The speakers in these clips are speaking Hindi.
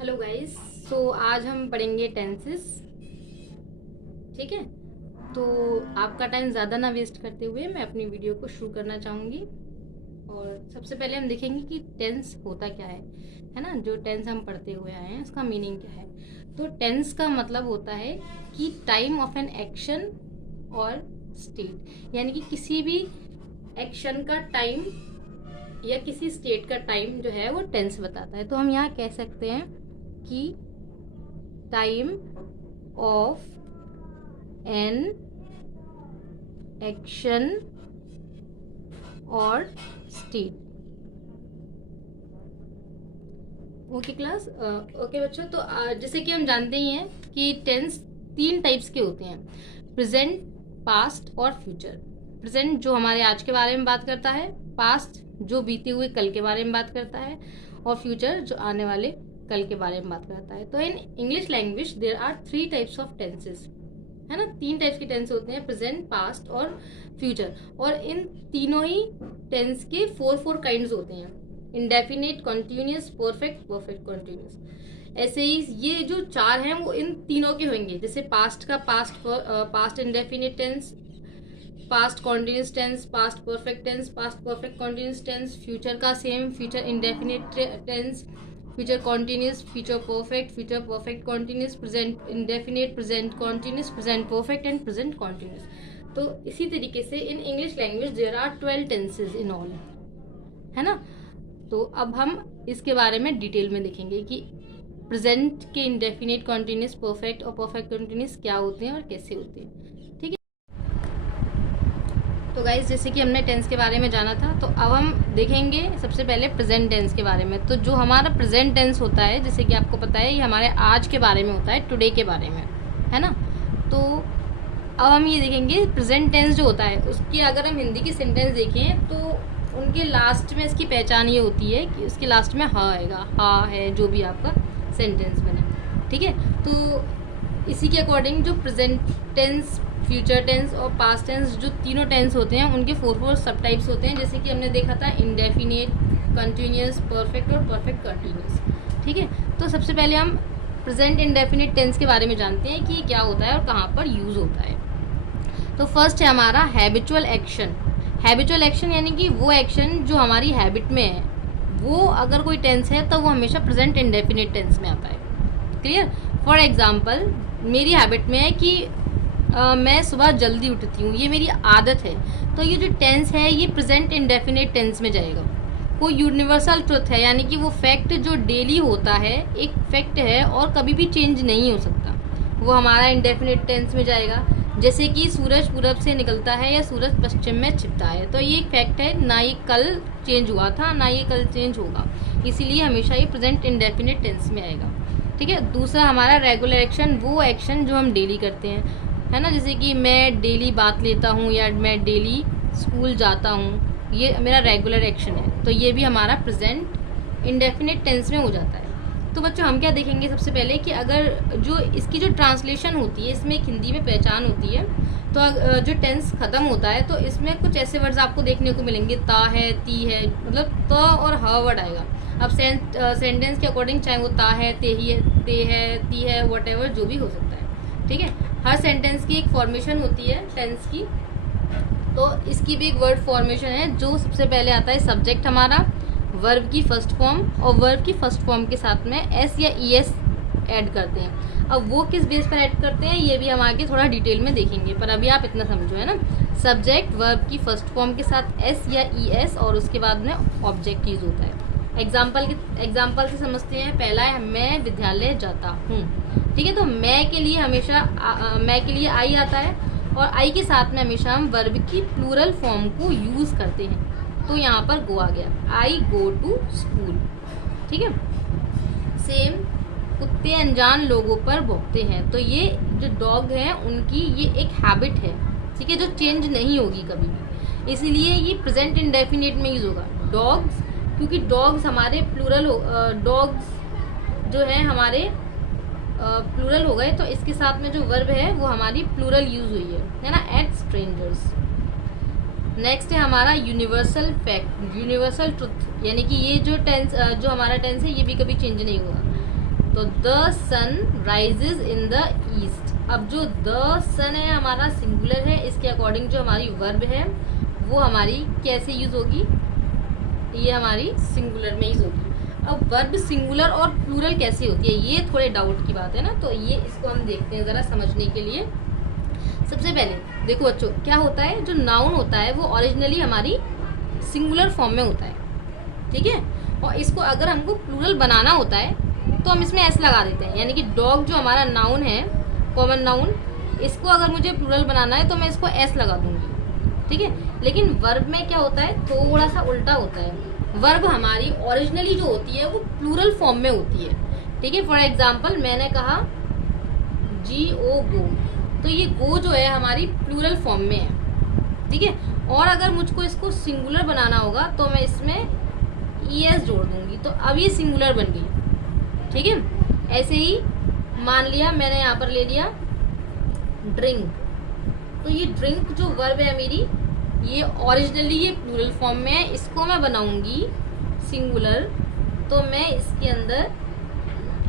Hello guys. सो आज हम पढ़ेंगे टेंसेस। ठीक है, तो आपका टाइम ज़्यादा ना वेस्ट करते हुए मैं अपनी वीडियो को शुरू करना चाहूँगी। और सबसे पहले हम देखेंगे कि टेंस होता क्या है ना। जो टेंस हम पढ़ते हुए आए हैं उसका मीनिंग क्या है। तो टेंस का मतलब होता है कि टाइम ऑफ एन एक्शन और स्टेट, यानी कि किसी भी एक्शन का टाइम या किसी स्टेट का टाइम जो है वो टेंस बताता है। तो हम यहाँ कह सकते हैं कि टाइम ऑफ एन एक्शन और स्टेट। ओके क्लास, ओके बच्चों। तो जैसे कि हम जानते ही हैं कि टेंस तीन टाइप्स के होते हैं, प्रेजेंट, पास्ट और फ्यूचर। प्रेजेंट जो हमारे आज के बारे में बात करता है, पास्ट जो बीते हुए कल के बारे में बात करता है, और फ्यूचर जो आने वाले कल के बारे में बात करता है। तो in English language there are three types of tenses, है ना। तीन टाइप्स के टेंस होते हैं, प्रेजेंट, पास्ट और फ्यूचर। और इन तीनों ही टेंस के फोर काइंड्स होते हैं, indefinite, continuous, perfect, perfect continuous. ऐसे ही ये जो चार हैं वो इन तीनों के होंगे। जैसे पास्ट का past indefinite tense, past continuous tense, past perfect tense, past perfect continuous tense. Future का same, future indefinite tense, future continuous, future perfect continuous, present indefinite, present continuous, present perfect and present continuous. तो इसी तरीके से in English language there are 12 tenses in all, है ना। तो अब हम इसके बारे में डिटेल में देखेंगे कि प्रेजेंट के इंडेफिनिट, कॉन्टिन्यूस, परफेक्ट और परफेक्ट कॉन्टिन्यूस क्या होते हैं और कैसे होते हैं। ठीक है, तो गाइज जैसे कि हमने टेंस के बारे में जाना था, तो अब हम देखेंगे सबसे पहले प्रेजेंट टेंस के बारे में। तो जो हमारा प्रेजेंट टेंस होता है, जैसे कि आपको पता है, ये हमारे आज के बारे में होता है, टुडे के बारे में, है ना। तो अब हम ये देखेंगे प्रेजेंट टेंस जो होता है उसकी अगर हम हिंदी की सेंटेंस देखें तो उनके लास्ट में इसकी पहचान ये होती है कि उसके लास्ट में हा आएगा, हा है जो भी आपका सेंटेंस बने। ठीक है, तो इसी के अकॉर्डिंग जो प्रेजेंट टेंस, फ्यूचर टेंस और पास्ट टेंस, जो तीनों टेंस होते हैं उनके फोर सब टाइप्स होते हैं। जैसे कि हमने देखा था इंडेफिनिट, कंटिन्यूस, परफेक्ट और परफेक्ट कंटिन्यूस। ठीक है, तो सबसे पहले हम प्रेजेंट इंडेफिनिट टेंस के बारे में जानते हैं कि क्या होता है और कहाँ पर यूज होता है। तो फर्स्ट है हमारा हैबिचुअल एक्शन। हैबिचुअल एक्शन यानी कि वो एक्शन जो हमारी हैबिट में है, वो अगर कोई टेंस है तो वो हमेशा प्रेजेंट इंडेफिनिट टेंस में आता है। क्लियर। फॉर एग्जाम्पल, मेरी हैबिट में है कि मैं सुबह जल्दी उठती हूँ, ये मेरी आदत है, तो ये जो टेंस है ये प्रेजेंट इंडेफिनिट टेंस में जाएगा। कोई यूनिवर्सल ट्रुथ है, यानी कि वो फैक्ट जो डेली होता है, एक फैक्ट है और कभी भी चेंज नहीं हो सकता, वो हमारा इंडेफिनिट टेंस में जाएगा। जैसे कि सूरज पूरब से निकलता है या सूरज पश्चिम में छिपता है, तो ये एक फैक्ट है, ना ये कल चेंज हुआ था ना ये कल चेंज होगा, इसीलिए हमेशा ये प्रेजेंट इंडेफिनिट टेंस में आएगा। ठीक है, दूसरा हमारा रेगुलर एक्शन, वो एक्शन जो हम डेली करते हैं, है ना। जैसे कि मैं डेली बात लेता हूँ या मैं डेली स्कूल जाता हूँ, ये मेरा रेगुलर एक्शन है, तो ये भी हमारा प्रेजेंट इंडेफिनिट टेंस में हो जाता है। तो बच्चों हम क्या देखेंगे सबसे पहले कि अगर जो इसकी जो ट्रांसलेशन होती है, इसमें एक हिंदी में पहचान होती है, तो जो टेंस खत्म होता है तो इसमें कुछ ऐसे वर्ड्स आपको देखने को मिलेंगे, ता है, ती है, मतलब त और ह वर्ड आएगा। अब सेंटेंस के अकॉर्डिंग चाहे वो ता है, ते ही है, ते है, ती है, वट जो भी हो सकता है। ठीक है, हर सेंटेंस की एक फॉर्मेशन होती है टेंस की, तो इसकी भी एक वर्ड फॉर्मेशन है। जो सबसे पहले आता है सब्जेक्ट हमारा, वर्ब की फर्स्ट फॉर्म, और वर्ब की फर्स्ट फॉर्म के साथ में एस या ई एस ऐड करते हैं। अब वो किस बेस पर ऐड करते हैं ये भी हम आगे थोड़ा डिटेल में देखेंगे, पर अभी आप इतना समझो, है ना। सब्जेक्ट वर्ब की फर्स्ट फॉर्म के साथ एस या ई एस, और उसके बाद में ऑब्जेक्ट यूज होता है। एग्जाम्पल से समझते हैं। पहला है मैं विद्यालय जाता हूँ। ठीक है, तो मैं के लिए हमेशा मैं के लिए आई आता है, और आई के साथ में हमेशा हम वर्ब की प्लूरल फॉर्म को यूज करते हैं। तो यहाँ पर गो आ गया, आई गो टू स्कूल। ठीक है, सेम, कुत्ते अनजान लोगों पर भौंकते हैं, तो ये जो डॉग है उनकी ये एक हैबिट है, ठीक है, जो चेंज नहीं होगी कभी भी, इसीलिए ये प्रेजेंट इंडेफिनिट में यूज होगा। डॉग्स, क्योंकि डॉग्स हमारे प्लूरल डॉग्स जो है हमारे प्लूरल हो गए, तो इसके साथ में जो वर्ब है वो हमारी प्लूरल यूज हुई है ना, एट स्ट्रेंजर्स। नेक्स्ट है हमारा यूनिवर्सल फैक्ट, यूनिवर्सल ट्रुथ, यानी कि ये जो टेंस जो हमारा टेंस है ये भी कभी चेंज नहीं होगा। तो the sun rises in the east. अब जो द सन है हमारा सिंगुलर है, इसके अकॉर्डिंग जो हमारी वर्ब है वो हमारी कैसे यूज होगी, ये हमारी सिंगुलर में यूज होगी। अब वर्ब सिंगुलर और प्लूरल कैसे होती है, ये थोड़े डाउट की बात है ना, तो ये इसको हम देखते हैं जरा समझने के लिए। सबसे पहले देखो बच्चों, क्या होता है, जो नाउन होता है वो ओरिजिनली हमारी सिंगुलर फॉर्म में होता है, ठीक है। और इसको अगर हमको प्लूरल बनाना होता है तो हम इसमें एस लगा देते हैं, यानी कि डॉग जो हमारा नाउन है, कॉमन नाउन, इसको अगर मुझे प्लूरल बनाना है तो मैं इसको एस लगा दूंगी, ठीक है। लेकिन वर्ब में क्या होता है, थोड़ा सा उल्टा होता है। वर्ब हमारी ओरिजिनली जो होती है वो प्लूरल फॉर्म में होती है, ठीक है। फॉर एग्जाम्पल मैंने कहा GO गो, तो ये गो जो है हमारी प्लूरल फॉर्म में है, ठीक है। और अगर मुझको इसको सिंगुलर बनाना होगा तो मैं इसमें ES जोड़ दूंगी, तो अब ये सिंगुलर बन गई, ठीक है। ऐसे ही मान लिया मैंने यहाँ पर ले लिया ड्रिंक, तो ये ड्रिंक जो वर्ब है मेरी, ये ओरिजिनली ये प्लूरल फॉर्म में है, इसको मैं बनाऊंगी सिंगुलर, तो मैं इसके अंदर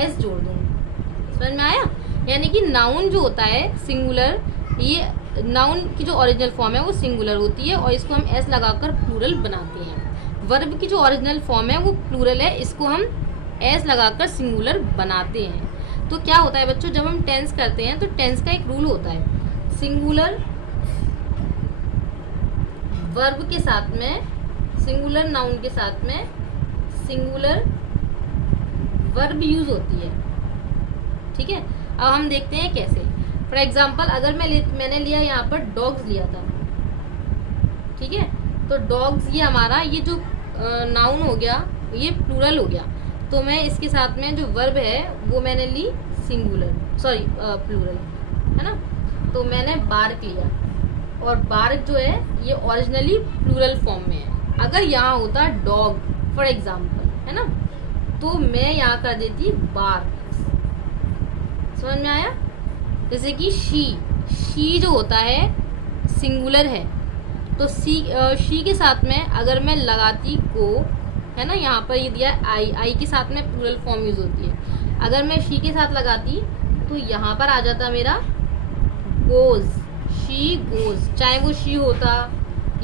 S जोड़ दूंगी। समझ में आया? यानी कि नाउन जो होता है सिंगुलर, ये नाउन की जो ओरिजिनल फॉर्म है वो सिंगुलर होती है और इसको हम S लगाकर प्लूरल बनाते हैं। वर्ब की जो ओरिजिनल फॉर्म है वो प्लूरल है, इसको हम S लगाकर सिंगुलर बनाते हैं। तो क्या होता है बच्चों, जब हम टेंस करते हैं तो टेंस का एक रूल होता है, सिंगुलर वर्ब के साथ में, सिंगुलर नाउन के साथ में सिंगुलर वर्ब यूज होती है, ठीक है। अब हम देखते हैं कैसे। फॉर एग्जाम्पल अगर मैंने लिया यहाँ पर डॉग्स लिया था, ठीक है, तो डॉग्स ये हमारा ये जो नाउन हो गया ये प्लूरल हो गया, तो मैं इसके साथ में जो वर्ब है वो मैंने ली सिंगुलर, सॉरी प्लूरल, है ना। तो मैंने बार्क लिया और बार्क जो है ये ओरिजिनली प्लूरल फॉर्म में है। अगर यहाँ होता डॉग फॉर एग्जाम्पल, है ना, तो मैं यहाँ कर देती बार्क। समझ में आया? जैसे कि शी जो होता है सिंगुलर है, तो शी के साथ में अगर मैं लगाती गो, है ना, यहाँ पर ये दिया आई के साथ में प्लूरल फॉर्म यूज होती है। अगर मैं शी के साथ लगाती तो यहाँ पर आ जाता मेरा गोज, शी गोज, चाहे वो शी होता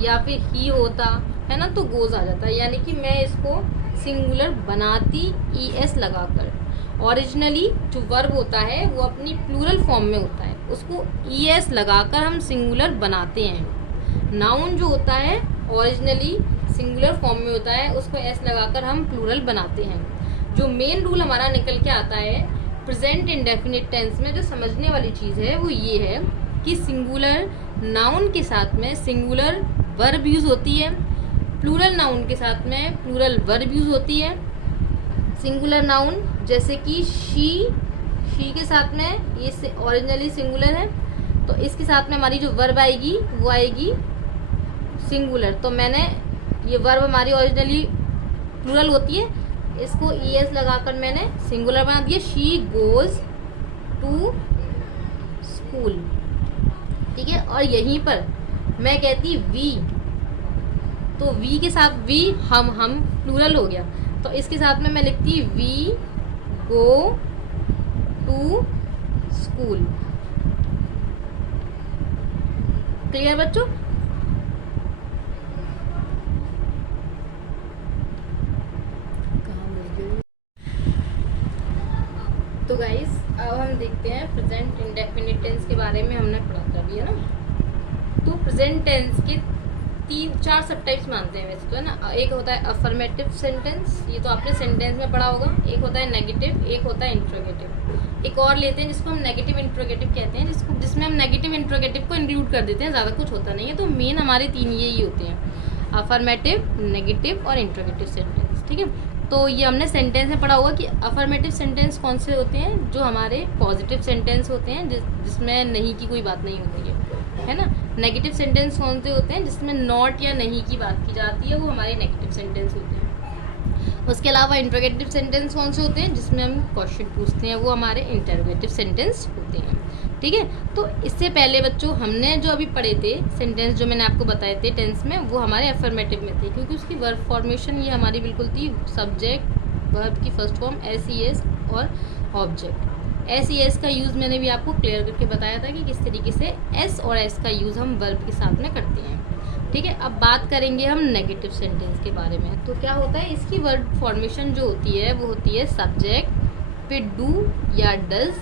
या फिर ही होता, है ना, तो गोज आ जाता है। यानी कि मैं इसको सिंगुलर बनाती ES लगाकर। ओरिजिनली जो वर्ब होता है वो अपनी प्लूरल फॉर्म में होता है, उसको ES लगाकर हम सिंगुलर बनाते हैं। नाउन जो होता है ओरिजिनली सिंगुलर फॉर्म में होता है, उसको S लगाकर हम प्लूरल बनाते हैं। जो मेन रूल हमारा निकल के आता है प्रेजेंट इंडेफिनिट टेंस में, जो समझने वाली चीज़ है वो ये है कि सिंगुलर नाउन के साथ में सिंगुलर वर्ब यूज होती है, प्लूरल नाउन के साथ में प्लूरल वर्ब यूज होती है। सिंगुलर नाउन जैसे कि शी के साथ में ये ओरिजिनली सिंगुलर है, तो इसके साथ में हमारी जो वर्ब आएगी वो आएगी सिंगुलर। तो मैंने ये वर्ब हमारी ओरिजिनली प्लूरल होती है, इसको ES लगाकर मैंने सिंगुलर बना दिया, शी गोज टू स्कूल, ठीक है। और यहीं पर मैं कहती वी, तो वी के साथ वी हम प्लूरल हो गया, तो इसके साथ में मैं लिखती we go to school. Clear बच्चों? तो गाइस अब हम देखते हैं प्रेजेंट इंडेफिनिट टेंस के बारे में। हमने पढ़ा था अभी, है ना। तो प्रेजेंट टेंस के 3-4 सब टाइप्स मानते हैं वैसे तो, है ना। एक होता है अफर्मेटिव सेंटेंस, ये तो आपने सेंटेंस में पढ़ा होगा। एक होता है नेगेटिव, एक होता है इंट्रोगेटिव। एक और लेते हैं जिसको हम नेगेटिव इंट्रोगेटिव कहते हैं, जिसमें हम नेगेटिव इंट्रोगेटिव को इंक्लूड कर देते हैं, ज़्यादा कुछ होता नहीं है। तो मेन हमारे 3 यही होते हैं, अफर्मेटिव, नेगेटिव और इंट्रोगेटिव सेंटेंस, ठीक है। तो ये हमने सेंटेंस में पढ़ा होगा कि अफर्मेटिव सेंटेंस कौन से होते हैं, जो हमारे पॉजिटिव सेंटेंस होते हैं, जिसमें नहीं की कोई बात नहीं होती है ना। नेगेटिव सेंटेंस कौन से होते हैं, जिसमें नॉट या नहीं की बात की जाती है, वो हमारे नेगेटिव सेंटेंस होते हैं। उसके अलावा इंट्रोगेटिव सेंटेंस कौन से होते हैं, जिसमें हम क्वेश्चन पूछते हैं, वो हमारे इंटरोगेटिव सेंटेंस होते हैं, ठीक है। तो इससे पहले बच्चों हमने जो अभी पढ़े थे सेंटेंस, जो मैंने आपको बताए थे टेंस में, वो हमारे अफर्मेटिव में थे, क्योंकि उसकी वर्ब फॉर्मेशन ये हमारी बिल्कुल थी सब्जेक्ट वर्ब की first form S E S और ऑब्जेक्ट। एस ई एस का यूज़ मैंने भी आपको क्लियर करके बताया था कि किस तरीके से एस और एस का यूज़ हम वर्ब के साथ में करते हैं। ठीक है, अब बात करेंगे हम नेगेटिव सेंटेंस के बारे में। तो क्या होता है, इसकी वर्ड फॉर्मेशन जो होती है वो होती है सब्जेक्ट, फिर डू या डज,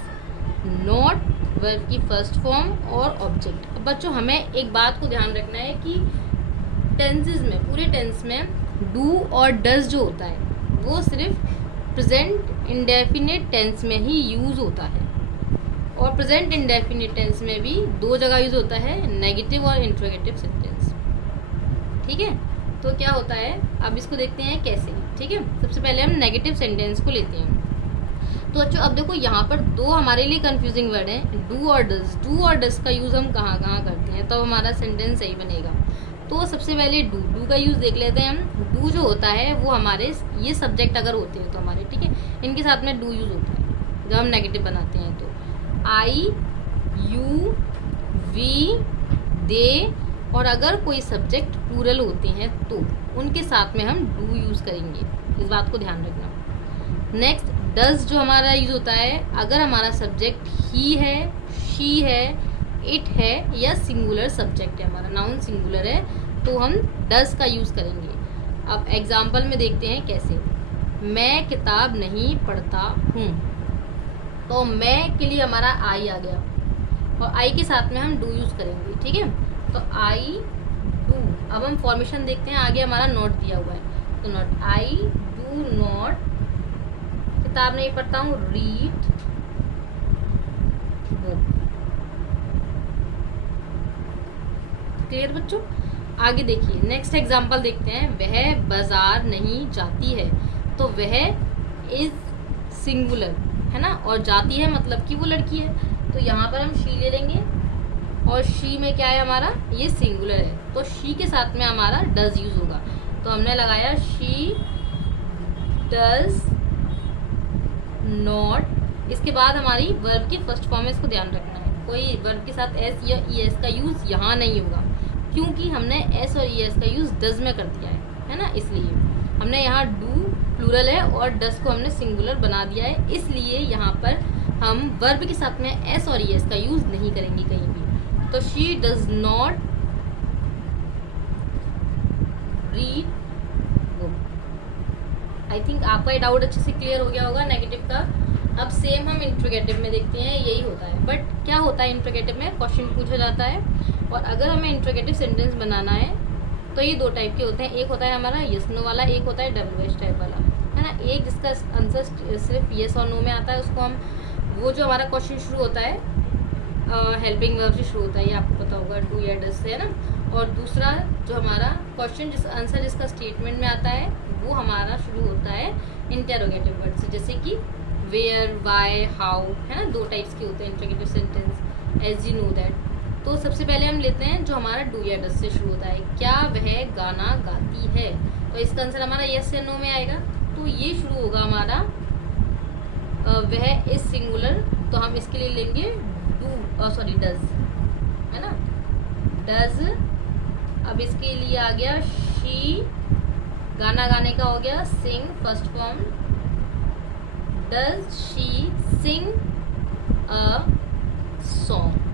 नॉट, वर्ब की फर्स्ट फॉर्म और ऑब्जेक्ट। अब बच्चों हमें एक बात को ध्यान रखना है कि टेंसेस में, पूरे टेंस में डू और डज जो होता है वो सिर्फ प्रेजेंट इंडेफिनिट टेंस में ही यूज़ होता है, और प्रेजेंट इंडेफिनिट टेंस में भी दो जगह यूज़ होता है, नेगेटिव और इंट्रोगेटिव सेंटेंस। ठीक है, तो क्या होता है, अब इसको देखते हैं कैसे। ठीक है, सबसे पहले हम नेगेटिव सेंटेंस को लेते हैं। तो बच्चों अब देखो यहाँ पर दो हमारे लिए कंफ्यूजिंग वर्ड हैं, डू और डज। डू और डज का यूज़ हम कहाँ कहाँ करते हैं तो हमारा सेंटेंस सही बनेगा। तो सबसे पहले डू, डू का यूज़ देख लेते हैं हम। डू जो होता है वो हमारे, ये सब्जेक्ट अगर होते हैं तो हमारे, ठीक है, इनके साथ में डू यूज़ होता है जब हम नेगेटिव बनाते हैं। तो आई, यू, वी, दे, और अगर कोई सब्जेक्ट प्लूरल होते हैं तो उनके साथ में हम डू यूज़ करेंगे, इस बात को ध्यान रखना। नेक्स्ट डज जो हमारा यूज़ होता है अगर हमारा सब्जेक्ट ही है, शी है, इट है या सिंगुलर सब्जेक्ट है, हमारा नाउन सिंगुलर है, तो हम डज का यूज़ करेंगे। अब एग्जाम्पल में देखते हैं कैसे। मैं किताब नहीं पढ़ता हूँ, तो मैं के लिए हमारा आई आ गया, और आई के साथ में हम डू यूज़ करेंगे। ठीक है, तो आई डू। अब हम फॉर्मेशन देखते हैं, आगे हमारा नोट दिया हुआ है, तो नोट, आई डू नॉट, किताब नहीं पढ़ता हूँ, रीड बुक। क्लियर बच्चों, आगे देखिए नेक्स्ट एग्जांपल देखते हैं। वह बाजार नहीं जाती है, तो वह इज सिंगुलर है ना, और जाती है मतलब कि वो लड़की है, तो यहाँ पर हम शी ले लेंगे, और शी में क्या है हमारा, ये सिंगुलर है, तो शी के साथ में हमारा डज यूज होगा। तो हमने लगाया शी डज नॉट। इसके बाद हमारी वर्ब की फर्स्ट फॉर्म है, इसको ध्यान रखना है, कोई वर्ब के साथ एस या ई एस का यूज यहाँ नहीं होगा, क्योंकि हमने एस और ई एस का यूज डज में कर दिया है ना, इसलिए हमने यहाँ डू प्लूरल है और डज को हमने सिंगुलर बना दिया है, इसलिए यहाँ पर हम वर्ब के साथ में एस और ई एस का यूज नहीं करेंगे कहीं भी। तो she does not read book. I think आपका ये डाउट अच्छे से क्लियर हो गया होगा नेगेटिव का। अब सेम हम इंट्रोगेटिव में देखते हैं, यही होता है, बट क्या होता है इंट्रोगेटिव में, क्वेश्चन पूछा जाता है, और अगर हमें इंट्रोगेटिव सेंटेंस बनाना है तो ये दो टाइप के होते हैं, एक होता है हमारा यस नो वाला, एक होता है डब्ल्यू टाइप वाला, है ना। एक जिसका आंसर सिर्फ यस और नो में आता है, उसको हम, वो जो हमारा क्वेश्चन शुरू होता है हेल्पिंग वर्ब से शुरू होता है, ये आपको पता होगा, डू या डज से, है ना। और दूसरा जो हमारा क्वेश्चन आंसर जिसका स्टेटमेंट में आता है वो हमारा शुरू होता है इंटेरोगेटिव वर्ड से, जैसे कि वेयर, वाई, हाउ, है ना। दो टाइप्स के होते हैं interrogative sentence, as you know that. तो सबसे पहले हम लेते हैं जो हमारा डू या डज से शुरू होता है, क्या वह गाना गाती है, तो इसका आंसर हमारा यस या नो में आएगा। तो ये शुरू होगा हमारा वह इज सिंगुलर, तो हम इसके लिए लेंगे डू, सॉरी डज, है ना, डज। अब इसके लिए आ गया शी, गाना गाने का हो गया sing, first form, does she sing a song,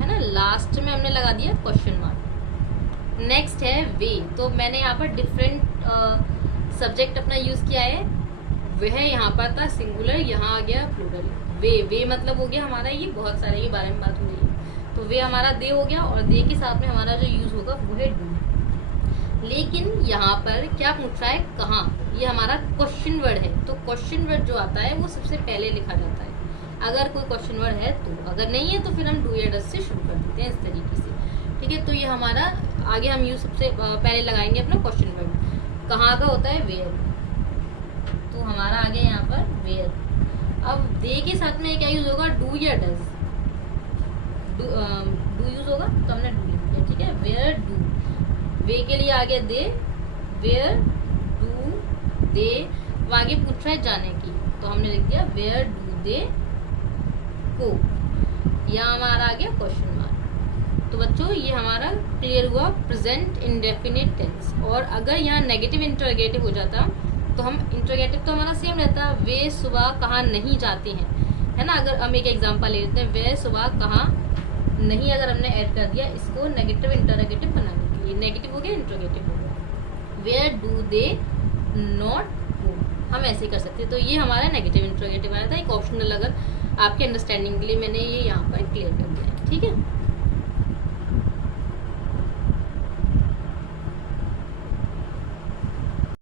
है ना। लास्ट में हमने लगा दिया क्वेश्चन मार्क। नेक्स्ट है वे, तो मैंने यहाँ पर डिफरेंट सब्जेक्ट अपना यूज किया है, वह यहाँ पर था सिंगुलर, यहाँ आ गया प्लूरल। वे मतलब हो गया हमारा, ये बहुत सारे के बारे में बात हो रही है, तो वे हमारा दे हो गया, और दे के साथ में हमारा जो यूज होगा वो है डू। लेकिन यहाँ पर क्या पूछ रहा है, कहाँ, ये हमारा क्वेश्चन वर्ड है, तो क्वेश्चन वर्ड जो आता है वो सबसे पहले लिखा जाता है अगर कोई क्वेश्चन वर्ड है तो, अगर नहीं है तो फिर हम डू या डज से शुरू कर देते हैं इस तरीके से। ठीक है, तो ये हमारा आगे हम यूज सबसे पहले लगाएंगे अपना क्वेश्चन वर्ड, कहाँ का होता है, वेयर, तो हमारा आ गया यहाँ पर वेयर। अब दे के साथ में क्या यूज होगा, डू या डज, डू यूज होगा, तो हमने डू लिख दिया। ठीक है, वेयर डू, वे के लिए आ गया दे, वेयर डू दे। अब आगे पूछ रहा है जाने की, तो हमने लिख दिया वेयर डू दे गो, यहाँ हमारा आ गया क्वेश्चन मार्क। तो बच्चों ये हमारा क्लियर हुआ प्रेजेंट इंडेफिनिट टेंस। और अगर यहाँ नेगेटिव इंटरोगेटिव हो जाता तो हम इंट्रोगेटिव तो हमारा सेम रहता है, वे सुबह कहाँ नहीं जाते हैं, है ना। अगर हम एक एग्जांपल ले लेते हैं, वे सुबह कहाँ नहीं, अगर हमने ऐड कर दिया इसको नेगेटिव इंटरोगेटिव बनाने के लिए, नेगेटिव हो गया इंट्रोगेटिव हो गया। Where do they not go, हम ऐसे कर सकते हैं। तो ये हमारा नेगेटिव इंट्रोगेटिव आया था, एक ऑप्शनल, अगर आपके अंडरस्टैंडिंग के लिए मैंने ये यहाँ पर क्लियर कर दिया है, ठीक है।